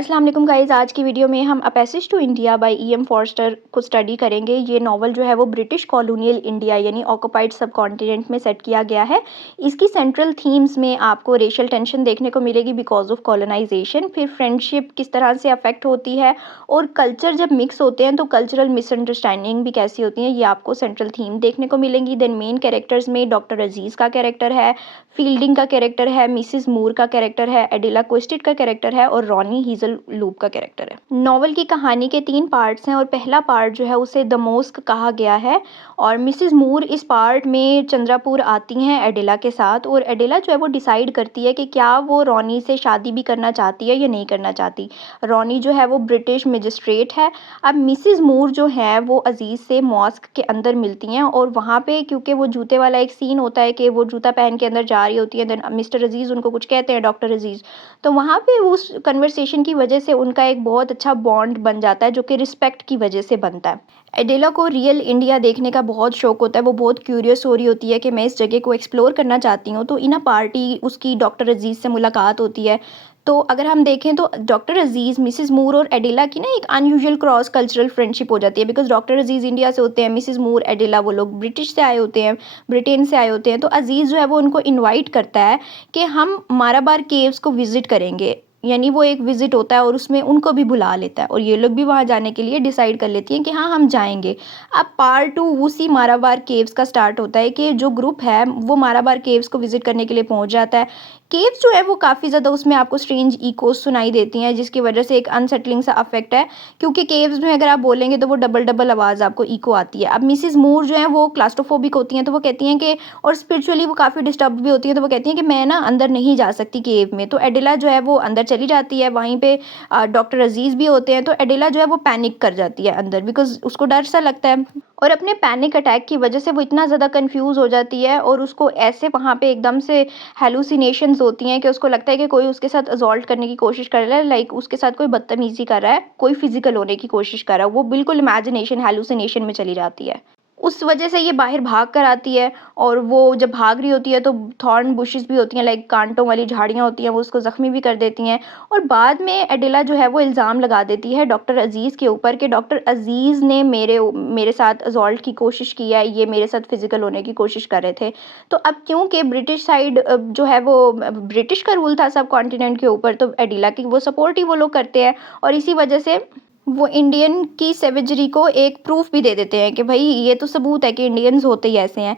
अस्सलाम वालेकुम गाइज़। आज की वीडियो में हम a passage to India by E M. Forster को स्टडी करेंगे। ये नॉवल जो है वो ब्रिटिश कॉलोनियल इंडिया यानी ऑक्यूपाइड सब कॉन्टिनेंट में सेट किया गया है। इसकी सेंट्रल थीम्स में आपको रेशियल टेंशन देखने को मिलेगी बिकॉज ऑफ कॉलोनाइजेशन, फिर फ्रेंडशिप किस तरह से अफेक्ट होती है और कल्चर जब मिक्स होते हैं तो कल्चरल मिसअंडरस्टैंडिंग भी कैसी होती है, ये आपको सेंट्रल थीम देखने को मिलेंगी। देन मेन कैरेक्टर्स में डॉक्टर अजीज़ का कैरेक्टर है, फील्डिंग का कैरेक्टर है, मिसिस मूर का कैरेक्टर है, एडिला क्विस्टिड का कैरेक्टर है और रॉनी हीजल लूप का कैरेक्टर है। नॉवल की कहानी के 3 पार्ट्स हैं और पहला पार्ट जो है उसे द मोस्क कहा गया है और मिसिस मूर इस पार्ट में चंद्रापुर आती हैं एडिला के साथ और एडिला जो है वो डिसाइड करती है कि क्या वो रॉनी से शादी भी करना चाहती है या नहीं करना चाहती। रॉनी जो है वो ब्रिटिश मजिस्ट्रेट है। अब मिसिस मूर जो है वो अजीज़ से मॉस्क के अंदर मिलती हैं और वहाँ पे क्योंकि वो जूते वाला एक सीन होता है कि वो जूता पहन के अंदर जा रही होती है, देन मिस्टर अजीज़ उनको कुछ कहते हैं, डॉक्टर अजीज़, तो वहाँ पे उस कन्वर्सेशन की वजह से उनका एक बहुत अच्छा बॉन्ड बन जाता है जो कि रिस्पेक्ट की वजह से बनता है। एडेला को रियल इंडिया देखने का बहुत शौक होता है, वो बहुत क्यूरियस हो रही होती है कि मैं इस जगह को एक्सप्लोर करना चाहती हूँ। तो इन अ पार्टी उसकी डॉक्टर अजीज़ से मुलाकात होती है। तो अगर हम देखें तो डॉक्टर अजीज़, मिसिस मूर और एडिला की ना एक अनयूजुअल क्रॉस कल्चरल फ्रेंडशिप हो जाती है बिकॉज डॉक्टर अजीज़ इंडिया से होते हैं, मिसिस मूर एडिला वो लोग ब्रिटिश से आए होते हैं, ब्रिटेन से आए होते हैं। तो अजीज़ जो है वो उनको इनवाइट करता है कि हम माराबार केव्स को विज़िट करेंगे, यानी वो एक विज़िट होता है और उसमें उनको भी बुला लेता है और ये लोग भी वहाँ जाने के लिए डिसाइड कर लेती हैं कि हाँ, हम जाएँगे। अब पार्ट 2 उसी माराबार केव्स का स्टार्ट होता है कि जो ग्रुप है वो माराबार केव्स को विज़िट करने के लिए पहुँच जाता है। केव्स जो है वो काफ़ी ज़्यादा उसमें आपको स्ट्रेंज इकोज़ सुनाई देती हैं जिसकी वजह से एक अनसेटलिंग सा इफ़ेक्ट है क्योंकि केव्स में अगर आप बोलेंगे तो वो डबल-डबल आवाज़ आपको इको आती है। अब मिसेस मूर जो हैं वो क्लास्ट्रोफोबिक होती हैं, तो वो कहती हैं कि और स्पिरिचुअली वो काफ़ी डिस्टर्ब्ड भी होती हैं, तो वो कहती हैं कि मैं ना अंदर नहीं जा सकती केव में। तो एडिला जो है वो अंदर चली जाती है, वहीं पे डॉक्टर अजीज़ भी होते हैं, तो एडिला जो है वो पैनिक कर जाती है अंदर बिकॉज़ उसको डर सा लगता है और अपने पैनिक अटैक की वजह से वो इतना ज़्यादा कन्फ्यूज़ हो जाती है और उसको ऐसे वहाँ पे एकदम से हैलुसिनेशंस होती हैं कि उसको लगता है कि कोई उसके साथ असॉल्ट करने की कोशिश कर रहा है, लाइक उसके साथ कोई बदतमीज़ी कर रहा है, कोई फिज़िकल होने की कोशिश कर रहा है। वो बिल्कुल इमेजिनेशन हैलुसिनेशन में चली जाती है। उस वजह से ये बाहर भाग कर आती है और वो जब भाग रही होती है तो थॉर्न बुशेस भी होती हैं, लाइक कांटों वाली झाड़ियाँ होती हैं, वो उसको ज़ख्मी भी कर देती हैं और बाद में एडिला जो है वो इल्ज़ाम लगा देती है डॉक्टर अजीज़ के ऊपर कि डॉक्टर अजीज़ ने मेरे साथ असॉल्ट की कोशिश की है, ये मेरे साथ फिज़िकल होने की कोशिश कर रहे थे। तो अब क्योंकि ब्रिटिश साइड जो है वो ब्रिटिश का रूल था सब कॉन्टिनेंट के ऊपर, तो एडिला की वो सपोर्ट ही वो लोग करते हैं और इसी वजह से वो इंडियन की सेवेजरी को एक प्रूफ भी दे देते हैं कि भाई ये तो सबूत है कि इंडियंस होते ही ऐसे हैं।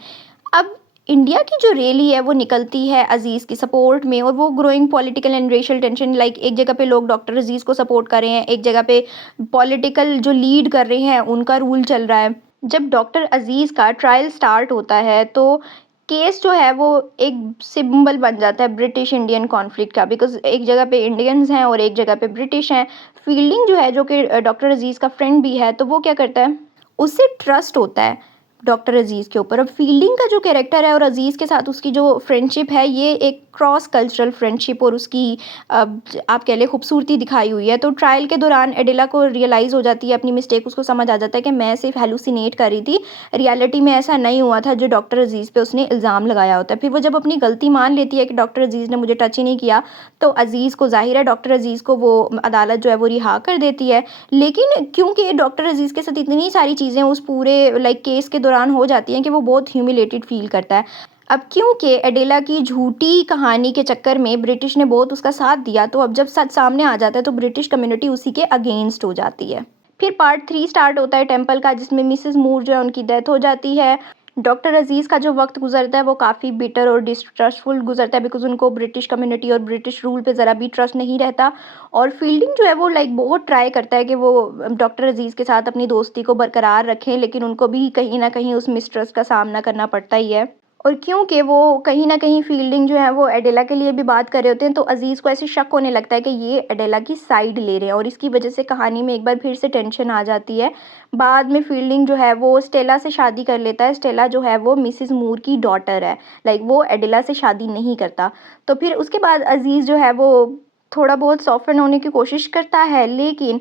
अब इंडिया की जो रैली है वो निकलती है अजीज़ की सपोर्ट में और वो growing political and racial tension, like एक जगह पे लोग डॉक्टर अजीज़ को सपोर्ट कर रहे हैं, एक जगह पे पॉलिटिकल जो लीड कर रहे हैं उनका रूल चल रहा है। जब डॉक्टर अजीज़ का ट्रायल स्टार्ट होता है तो केस जो है वो एक सिंबल बन जाता है ब्रिटिश इंडियन कॉन्फ्लिक्ट का बिकॉज़ एक जगह पे इंडियंस हैं और एक जगह पे ब्रिटिश हैं। फील्डिंग जो है जो कि डॉक्टर अजीज़ का फ्रेंड भी है, तो वो क्या करता है, उससे ट्रस्ट होता है डॉक्टर अजीज़ के ऊपर। अब फील्डिंग का जो कैरेक्टर है और अजीज़ के साथ उसकी जो फ्रेंडशिप है, ये एक क्रॉस कल्चरल फ्रेंडशिप और उसकी आप कह लें खूबसूरती दिखाई हुई है। तो ट्रायल के दौरान एडिला को रियलाइज़ हो जाती है अपनी मिस्टेक, उसको समझ आ जाता है कि मैं सिर्फ हेलुसिनेट कर रही थी, रियलिटी में ऐसा नहीं हुआ था जो डॉक्टर अजीज़ पे उसने इल्ज़ाम लगाया होता है। फिर वो जब अपनी गलती मान लेती है कि डॉक्टर अजीज़ ने मुझे टच ही नहीं किया, तो अजीज़ को ज़ाहिर है डॉक्टर अजीज़ को वो अदालत जो है वो रिहा कर देती है। लेकिन क्योंकि डॉक्टर अजीज़ के साथ इतनी सारी चीज़ें उस पूरे लाइक केस के दौरान हो जाती हैं कि वो बहुत ह्यूमिलेटेड फ़ील करता है। अब क्योंकि एडिला की झूठी कहानी के चक्कर में ब्रिटिश ने बहुत उसका साथ दिया, तो अब जब सच सामने आ जाता है तो ब्रिटिश कम्युनिटी उसी के अगेंस्ट हो जाती है। फिर पार्ट 3 स्टार्ट होता है टेम्पल का, जिसमें मिसेस मूर जो है उनकी डेथ हो जाती है। डॉक्टर अजीज़ का जो वक्त गुजरता है वो काफ़ी बिटर और डिस्ट्रस्टफुल गुजरता है बिकॉज़ उनको ब्रिटिश कम्युनिटी और ब्रिटिश रूल पे ज़रा भी ट्रस्ट नहीं रहता और फील्डिंग जो है वो लाइक बहुत ट्राई करता है कि वो डॉक्टर अजीज़ के साथ अपनी दोस्ती को बरकरार रखें, लेकिन उनको भी कहीं न कहीं उस मिसट्रस्ट का सामना करना पड़ता ही है। और क्योंकि वो कहीं न कहीं फील्डिंग जो है वो एडिला के लिए भी बात कर रहे होते हैं, तो अज़ीज़ को ऐसे शक होने लगता है कि ये एडिला की साइड ले रहे हैं और इसकी वजह से कहानी में एक बार फिर से टेंशन आ जाती है। बाद में फील्डिंग जो है वो स्टेला से शादी कर लेता है। स्टेला जो है वो मिसेस मूर की डॉटर है, लाइक वो एडिला से शादी नहीं करता। तो फिर उसके बाद अज़ीज़ जो है वो थोड़ा बहुत सॉफ्टन होने की कोशिश करता है, लेकिन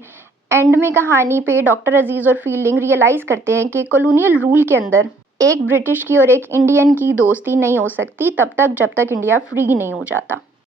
एंड में कहानी पे डॉक्टर अजीज़ और फील्डिंग रियलाइज़ करते हैं कि कॉलोनियल रूल के अंदर एक ब्रिटिश की और एक इंडियन की दोस्ती नहीं हो सकती तब तक जब तक इंडिया फ्री नहीं हो जाता।